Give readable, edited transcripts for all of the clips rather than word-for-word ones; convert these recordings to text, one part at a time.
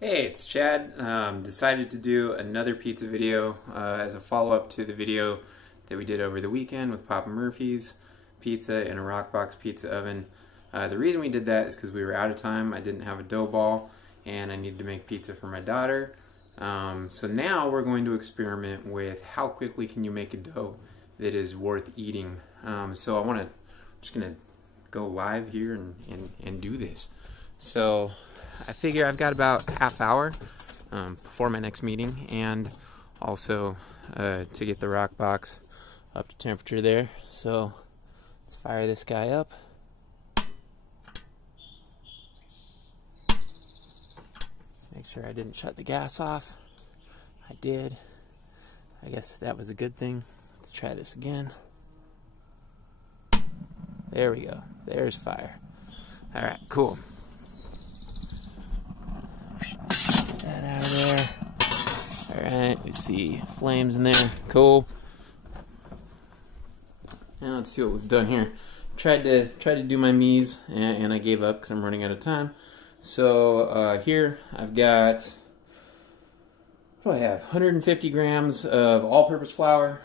Hey, it's Chad. Decided to do another pizza video as a follow-up to the video that we did over the weekend with Papa Murphy's pizza in a Roccbox pizza oven. The reason we did that is because we were out of time. I didn't have a dough ball and I needed to make pizza for my daughter. So now we're going to experiment with how quickly can you make a dough that is worth eating. So I'm just gonna go live here and do this. So I figure I've got about half hour before my next meeting, and also to get the Roccbox up to temperature there. So let's fire this guy up. Make sure I didn't shut the gas off. I did. I guess that was a good thing. Let's try this again. There we go. There's fire. All right, cool. That out of there. Alright, we see flames in there. Cool. Now let's see what we've done here. Tried to do my mise and I gave up because I'm running out of time. So here I've got, what do I have? 150 grams of all-purpose flour.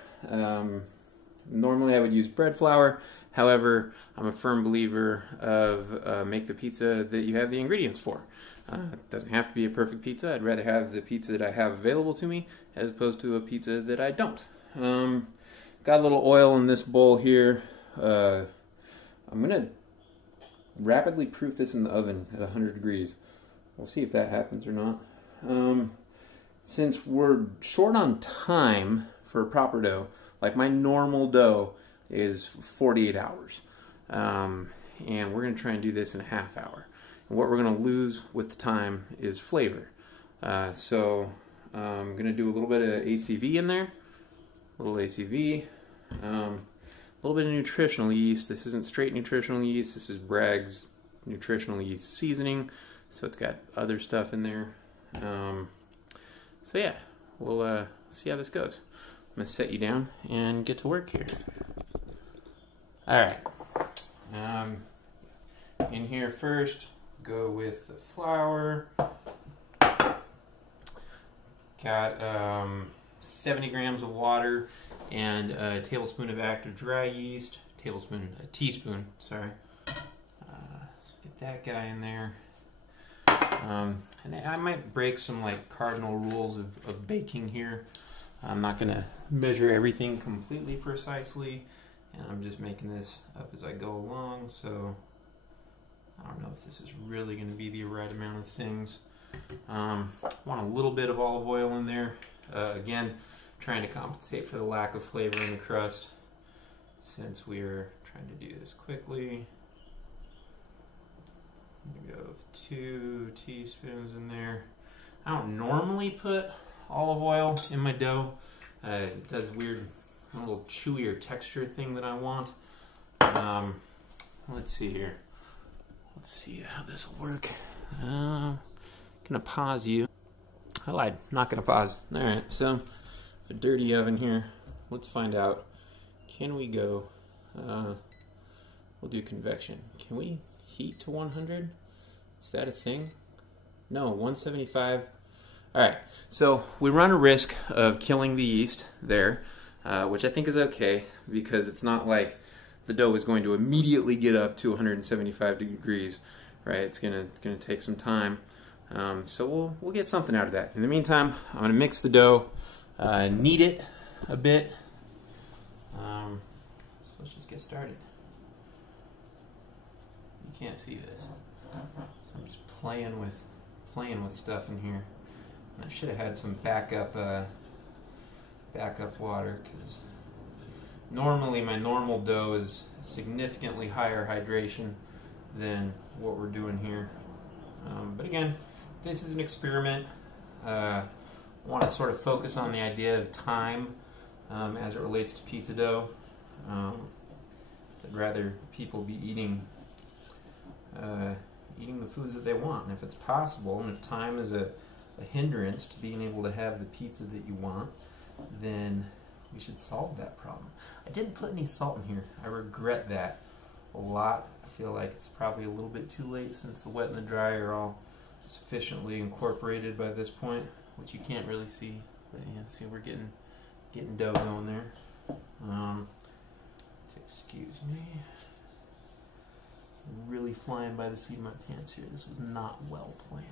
Normally I would use bread flour. However, I'm a firm believer of make the pizza that you have the ingredients for. It doesn't have to be a perfect pizza. I'd rather have the pizza that I have available to me as opposed to a pizza that I don't. Got a little oil in this bowl here. I'm going to rapidly proof this in the oven at 100 degrees. We'll see if that happens or not. Since we're short on time for proper dough, like my normal dough is 48 hours. And we're going to try and do this in a half hour. And what we're going to lose with the time is flavor. So I'm going to do a little bit of ACV in there. A little ACV. A little bit of nutritional yeast. This isn't straight nutritional yeast. This is Bragg's nutritional yeast seasoning. So it's got other stuff in there. So yeah, we'll see how this goes. I'm going to set you down and get to work here. Alright. In here first, go with the flour. Got 70 grams of water and a tablespoon of active dry yeast. A teaspoon, sorry. Let's get that guy in there. And I might break some like cardinal rules of baking here. I'm not going to measure everything completely precisely, and I'm just making this up as I go along, so I don't know if this is really going to be the right amount of things. Want a little bit of olive oil in there. Again, trying to compensate for the lack of flavor in the crust since we're trying to do this quickly. I'm going to go with 2 teaspoons in there. I don't normally put olive oil in my dough. It does a weird, a little chewier texture thing that I want. Let's see here. Let's see how this will work. Gonna pause you. I lied, not gonna pause. Alright, so a dirty oven here. Let's find out. Can we go, we'll do convection. Can we heat to 100? Is that a thing? No, 175. Alright, so we run a risk of killing the yeast there, which I think is okay because it's not like the dough is going to immediately get up to 175 degrees, right? It's gonna take some time. So we'll get something out of that. In the meantime, I'm gonna mix the dough, knead it a bit. So let's just get started. You can't see this, so I'm just playing with stuff in here. I should have had some backup water because normally my normal dough is significantly higher hydration than what we're doing here. But again, this is an experiment. I want to sort of focus on the idea of time as it relates to pizza dough. I'd rather people be eating the foods that they want, and if it's possible, and if time is a hindrance to being able to have the pizza that you want, then we should solve that problem. I didn't put any salt in here. I regret that a lot. I feel like it's probably a little bit too late since the wet and the dry are all sufficiently incorporated by this point, which you can't really see, but you know, see we're getting dough going there. Excuse me. Really flying by the seat of my pants here. This was not well planned.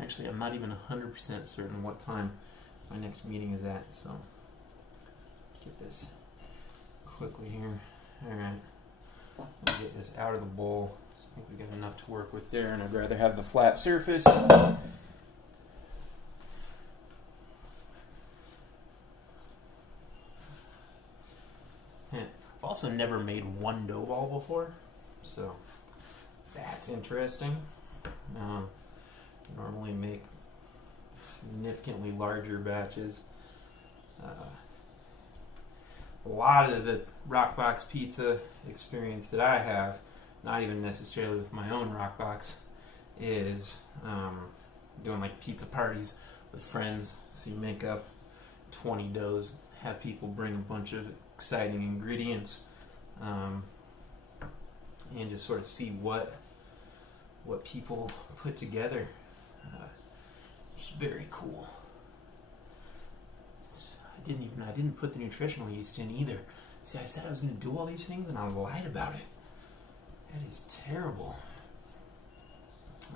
Actually, I'm not even 100% certain what time my next meeting is at, so get this quickly here. Alright, I'll get this out of the bowl. I think we got enough to work with there, and I'd rather have the flat surface. I've also never made one dough ball before, so that's interesting. Normally make significantly larger batches. A lot of the Roccbox pizza experience that I have, not even necessarily with my own Roccbox, is doing like pizza parties with friends. So you make up 20 doughs, have people bring a bunch of exciting ingredients, and just sort of see what people put together. It's very cool. I didn't put the nutritional yeast in either. See, I said I was going to do all these things, and I lied about it. That is terrible.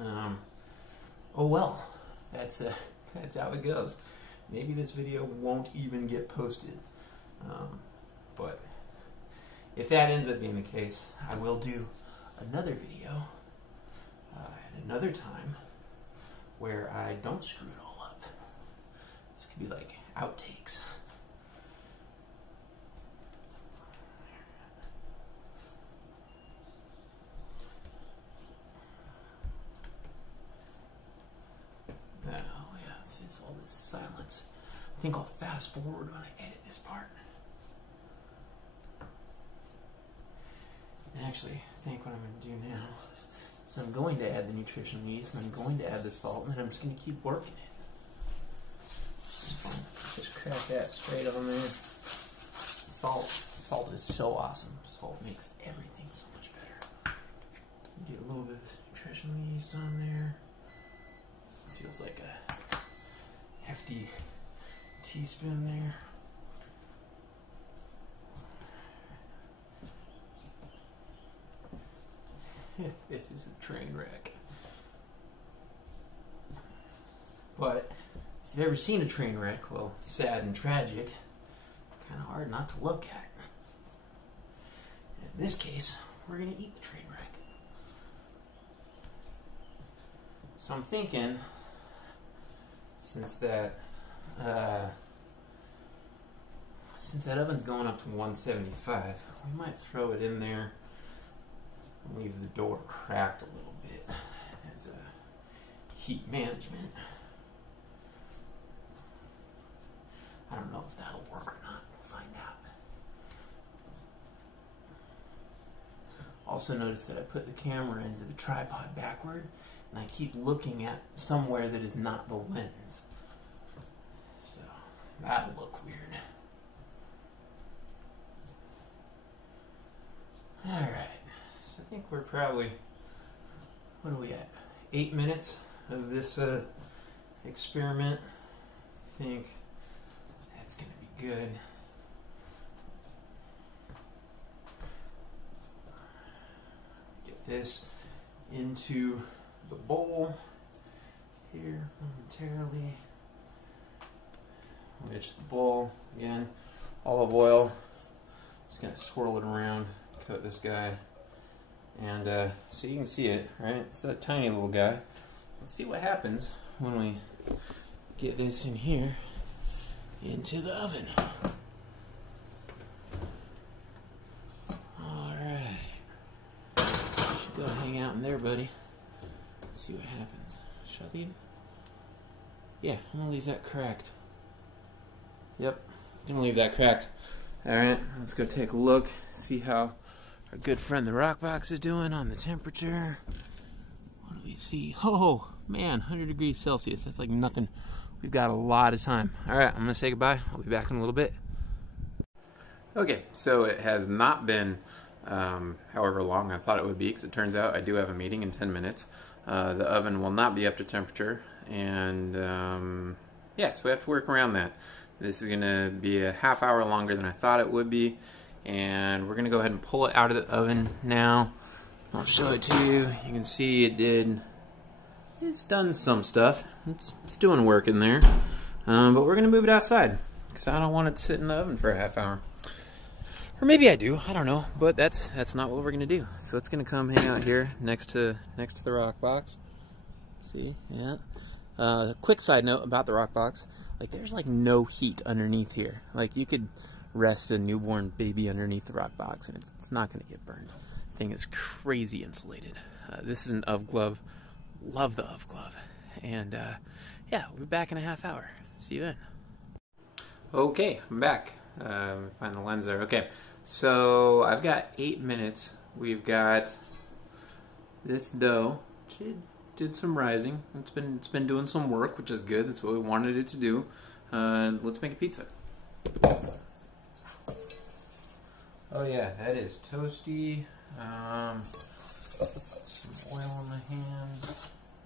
Oh well, that's how it goes. Maybe this video won't even get posted. But if that ends up being the case, I will do another video at another time where I don't screw it all up. This could be like outtakes. Oh yeah, it's all this silence. I think I'll fast forward when I edit this part. Actually, I think what I'm going to do now is I'm going to add the nutritional yeast, and I'm going to add the salt, and then I'm just going to keep working it. Just crack that straight on there. Salt is so awesome. Salt makes everything so much better. Get a little bit of nutritional yeast on there. Feels like a hefty teaspoon there. This is a train wreck. But if you've ever seen a train wreck, well, sad and tragic, kind of hard not to look at. In this case, we're going to eat the train wreck. So I'm thinking, since that oven's going up to 175, we might throw it in there. Leave the door cracked a little bit as a heat management. I don't know if that'll work or not. We'll find out. Also notice that I put the camera into the tripod backward, and I keep looking at somewhere that is not the lens. So that'll look weird. Alright. So I think we're probably, what are we at? 8 minutes of this experiment. I think that's going to be good. Get this into the bowl here momentarily. Wedge the bowl again. Olive oil. Just going to swirl it around. Coat this guy. And so you can see it, right? It's a tiny little guy. Let's see what happens when we get this in here into the oven. Alright. Should go hang out in there, buddy. Let's see what happens. Should I leave? Yeah, I'm gonna leave that cracked. Yep, I'm gonna leave that cracked. Alright, let's go take a look, see how our good friend the Roccbox is doing on the temperature. What do we see? Oh man, 100 degrees Celsius. That's like nothing. We've got a lot of time. All right, I'm gonna say goodbye. I'll be back in a little bit. Okay, so it has not been however long I thought it would be, because it turns out I do have a meeting in 10 minutes. the oven will not be up to temperature, and yeah, so we have to work around that. This is going to be a half hour longer than I thought it would be, and we're going to go ahead and pull it out of the oven now. I'll show it to you. You can see it's done some stuff. It's doing work in there, but we're going to move it outside because I don't want it to sit in the oven for a half hour. Or maybe I do, I don't know, but that's not what we're gonna do. So it's gonna come hang out here next to the Roccbox. See, yeah. Quick side note about the Roccbox: like, there's like no heat underneath here. Like, you could rest a newborn baby underneath the Roccbox, and it's not gonna get burned. The thing is crazy insulated. This is an UV glove. Love the UV glove. And yeah, we'll be back in a half hour. See you then. Okay, I'm back. Find the lens there. Okay. So I've got 8 minutes. We've got this dough. It did some rising. It's been doing some work, which is good. That's what we wanted it to do. Let's make a pizza. Oh yeah, that is toasty. Some oil on my hands,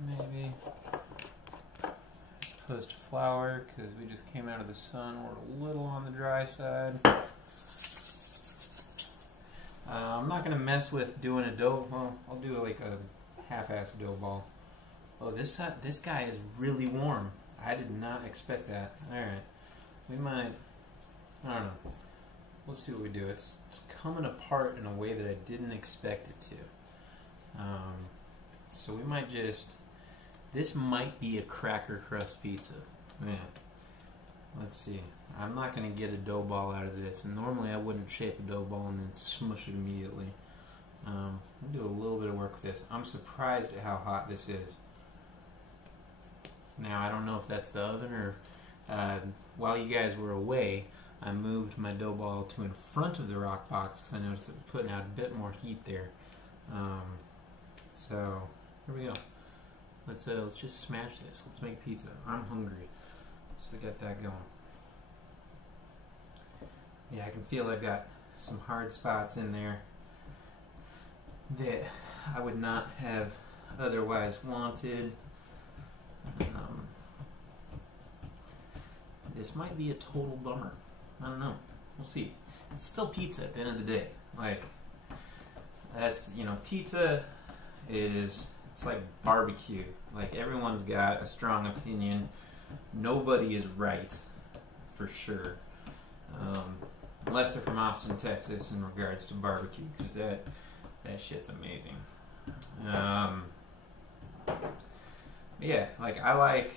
maybe. Opposed to flour, because we just came out of the sun. We're a little on the dry side. I'm not going to mess with doing a dough. Well, I'll do like a half-ass dough ball. Oh, this guy is really warm. I did not expect that. Alright. We might, I don't know. Let's see what we do. It's coming apart in a way that I didn't expect it to. So we might just, this might be a cracker crust pizza. Man. Let's see. I'm not going to get a dough ball out of this. Normally I wouldn't shape a dough ball and then smush it immediately. I'll do a little bit of work with this. I'm surprised at how hot this is. Now, I don't know if that's the oven or while you guys were away, I moved my dough ball to in front of the Roccbox because I noticed it was putting out a bit more heat there. So, here we go. Let's just smash this. Let's make pizza. I'm hungry. So get that going. Yeah, I can feel I've got some hard spots in there that I would not have otherwise wanted. This might be a total bummer. I don't know. We'll see. It's still pizza at the end of the day. Like, that's, you know, pizza it's like barbecue. Like, everyone's got a strong opinion. Nobody is right, for sure. Unless they're from Austin, Texas, in regards to barbecue, because that shit's amazing. Yeah, like, I like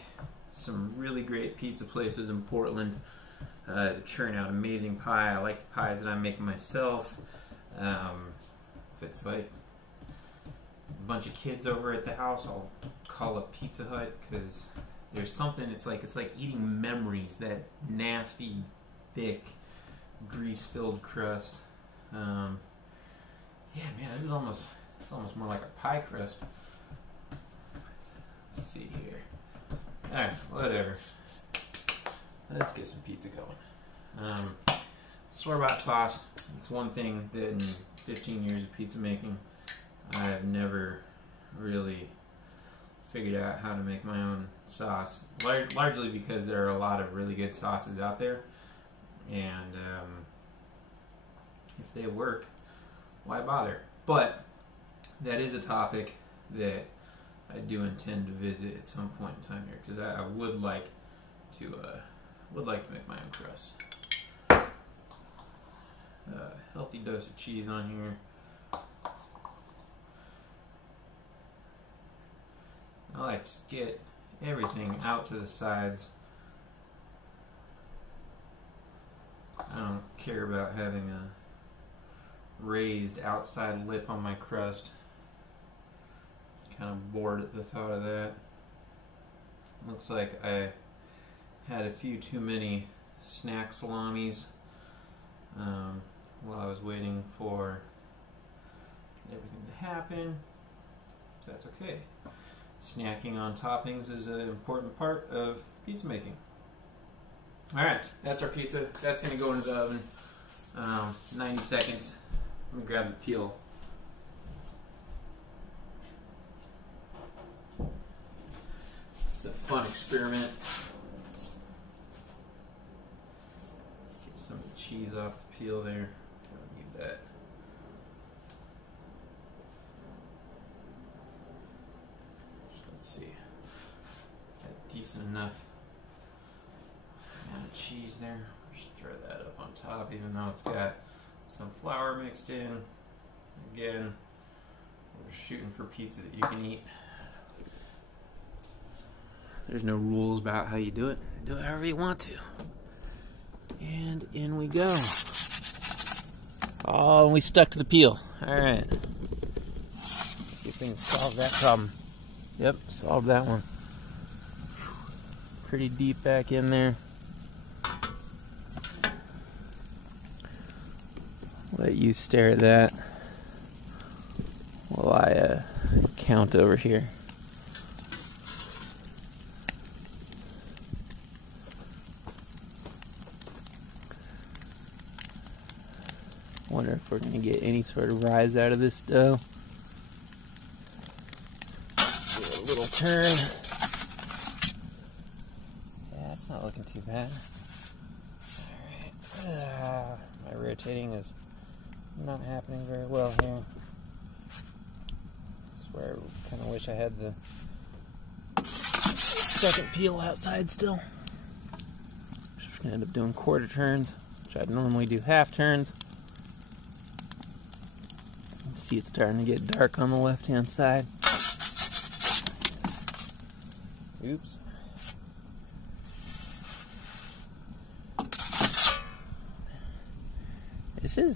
some really great pizza places in Portland that churn out amazing pie. I like the pies that I make myself. If it's like a bunch of kids over at the house, I'll call up Pizza Hut, because there's something, it's like eating memories, that nasty, thick, grease-filled crust. Yeah, man, it's almost more like a pie crust. Let's see here. Alright, whatever. Let's get some pizza going. Store-bought sauce. It's one thing that in 15 years of pizza making, I've never really figured out how to make my own sauce. Largely because there are a lot of really good sauces out there. And if they work, why bother? But that is a topic that I do intend to visit at some point in time here, because I would like to make my own crust. Healthy dose of cheese on here. I like to get everything out to the sides. I don't care about having a raised outside lip on my crust. Kind of bored at the thought of that. Looks like I had a few too many snack salamis while I was waiting for everything to happen. That's okay. Snacking on toppings is an important part of pizza making. Alright, that's our pizza. That's going to go into the oven. 90 seconds. I'm going to grab the peel. fun experiment. Get some of the cheese off the peel there. Don't need that. Let's see. Got decent enough amount of cheese there. Just throw that up on top, even though it's got some flour mixed in. Again, we're shooting for pizza that you can eat. There's no rules about how you do it. Do it however you want to. And in we go. Oh, and we stuck to the peel. Alright. See if we can solve that problem. Yep, solved that one. Pretty deep back in there. Let you stare at that while I count over here. Wonder if we're going to get any sort of rise out of this dough. Give it a little turn. Yeah, it's not looking too bad. Alright. My rotating is not happening very well here. I swear I kind of wish I had the second peel outside still. Just going to end up doing quarter turns, which I'd normally do half turns. See, it's starting to get dark on the left-hand side. Oops.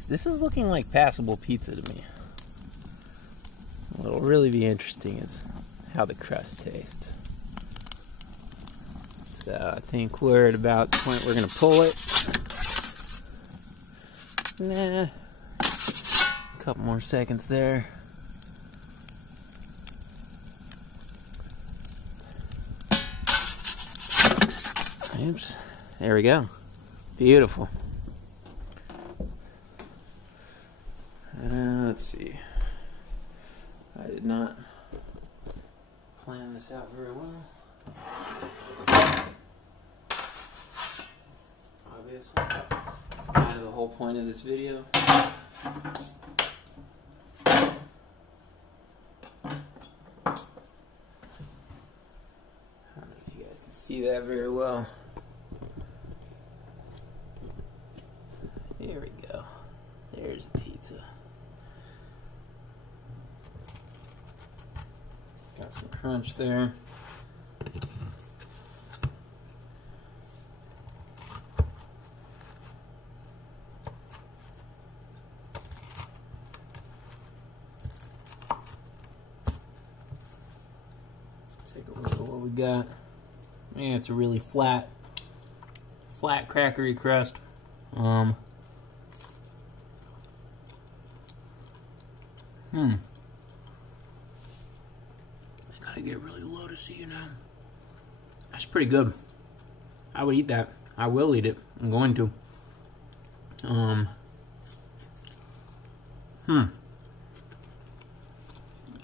This is looking like passable pizza to me. What'll really be interesting is how the crust tastes. So I think we're at about the point we're gonna pull it. Nah. Couple more seconds there. Oops. There we go. Beautiful. Let's see. I did not plan this out very well. Obviously. That's kind of the whole point of this video. I don't know if you guys can see that very well. There we go. There's the pizza. Got some crunch there. Take a look at what we got. Man, it's a really flat crackery crust. I gotta get really low to see you now. That's pretty good. I would eat that. I will eat it. I'm going to.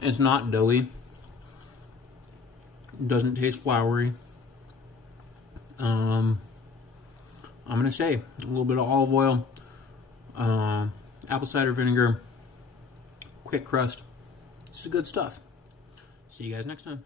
It's not doughy. It doesn't taste floury. I'm gonna say a little bit of olive oil, apple cider vinegar, quick crust. This is good stuff. See you guys next time.